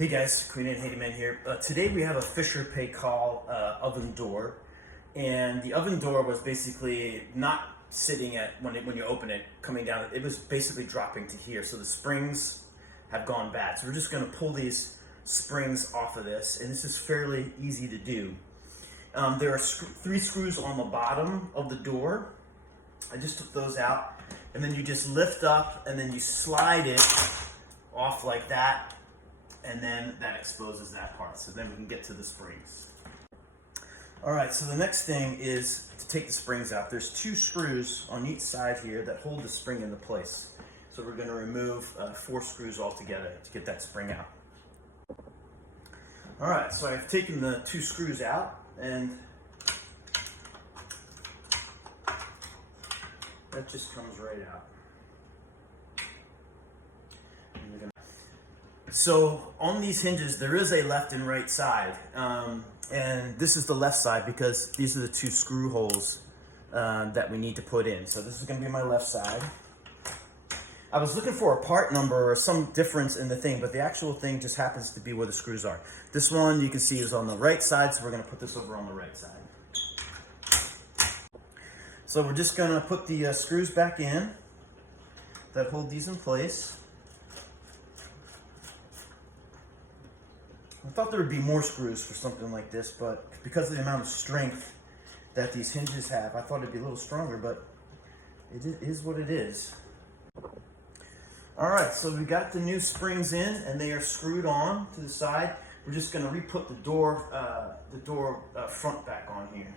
Hey guys, Queen and Handyman here. Today we have a Fisher Paykel oven door, and the oven door was basically not sitting at when you open it, coming down. It was basically dropping to here, so the springs have gone bad. So we're just going to pull these springs off of this, and this is fairly easy to do. There are 3 screws on the bottom of the door. I just took those out, and then you just lift up, and then you slide it off like that. And then that exposes that part, so then we can get to the springs. All right, so the next thing is to take the springs out. There's 2 screws on each side here that hold the spring into place. So we're going to remove 4 screws altogether to get that spring out. All right, so I've taken the 2 screws out, and that just comes right out. So on these hinges, there is a left and right side, and this is the left side because these are the 2 screw holes that we need to put in. So this is going to be my left side. I was looking for a part number or some difference in the thing, but the actual thing just happens to be where the screws are. This one you can see is on the right side, so we're going to put this over on the right side. So we're just going to put the screws back in that hold these in place. I thought there would be more screws for something like this, but because of the amount of strength that these hinges have, I thought it'd be a little stronger, but it is what it is. All right, so we got the new springs in, and they are screwed on to the side. We're just going to re-put the door front back on here.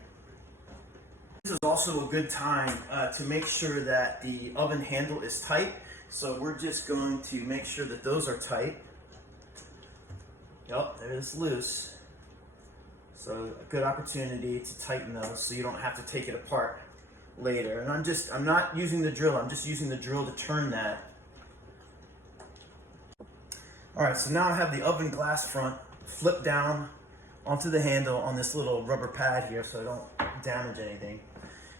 This is also a good time to make sure that the oven handle is tight. So we're just going to make sure that those are tight. Yep, there it's loose. So a good opportunity to tighten those so you don't have to take it apart later. And I'm not using the drill, I'm just using the drill to turn that. All right, so now I have the oven glass front flipped down onto the handle on this little rubber pad here so I don't damage anything.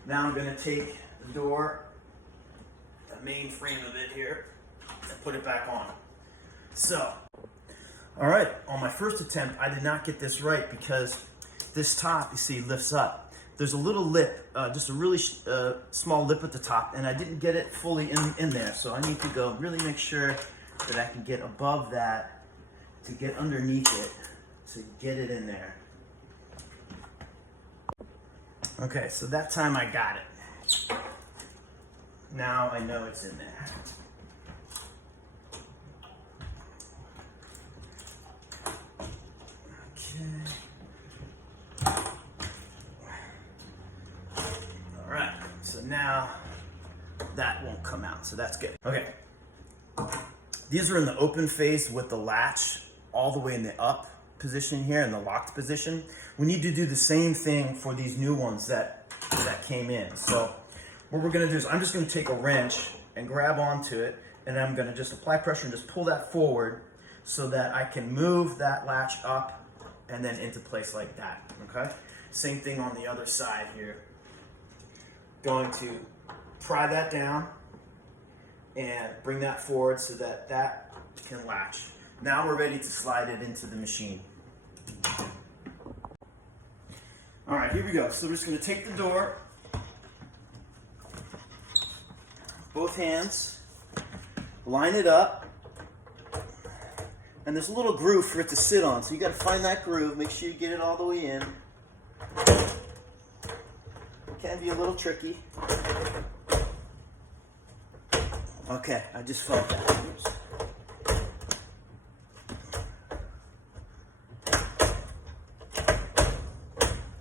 Now I'm gonna take the door, the main frame of it here, and put it back on. So, all right, on my first attempt, I did not get this right because this top, you see, lifts up. There's a little lip, just a really small lip at the top, and I didn't get it fully in there. So I need to go really make sure that I can get above that to get underneath it to get it in there. Okay, so that time I got it. Now I know it's in there. All right, so now that won't come out, so that's good. Okay, these are in the open phase with the latch all the way in the up position here, in the locked position. We need to do the same thing for these new ones that came in. So what we're gonna do is I'm just gonna take a wrench and grab onto it, and I'm gonna just apply pressure and just pull that forward so that I can move that latch up and then into place like that, okay? Same thing on the other side here. Going to pry that down and bring that forward so that that can latch. Now we're ready to slide it into the machine. All right, here we go. So we're just gonna take the door, both hands, line it up, and there's a little groove for it to sit on. So you gotta find that groove, make sure you get it all the way in. It can be a little tricky. Okay, I just felt that. Oops.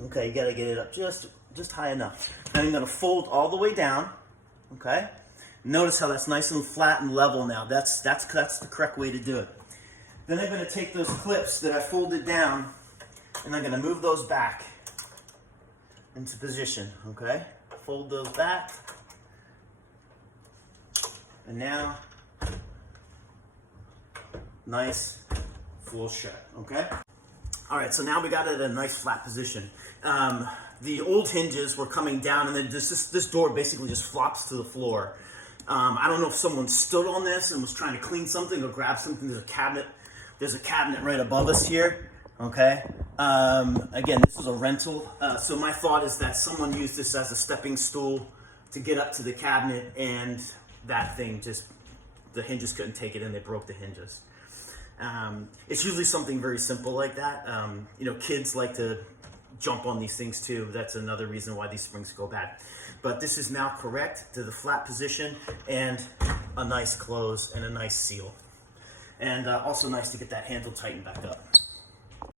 Okay, you gotta get it up just high enough. Then I'm gonna fold all the way down, okay? Notice how that's nice and flat and level now. That's the correct way to do it. Then I'm going to take those clips that I folded down, and I'm going to move those back into position, okay? Fold those back. And now, nice, full shut, okay? All right, so now we got it in a nice flat position. The old hinges were coming down, and then this door basically just flops to the floor. I don't know if someone stood on this and was trying to clean something or grab something. There's a cabinet There's a cabinet right above us here. Okay. Again, this was a rental. So my thought is that someone used this as a stepping stool to get up to the cabinet, and that thing just, the hinges couldn't take it and they broke the hinges. It's usually something very simple like that. You know, kids like to jump on these things too. That's another reason why these springs go bad. But this is now correct to the flat position, and a nice close and a nice seal. And also nice to get that handle tightened back up.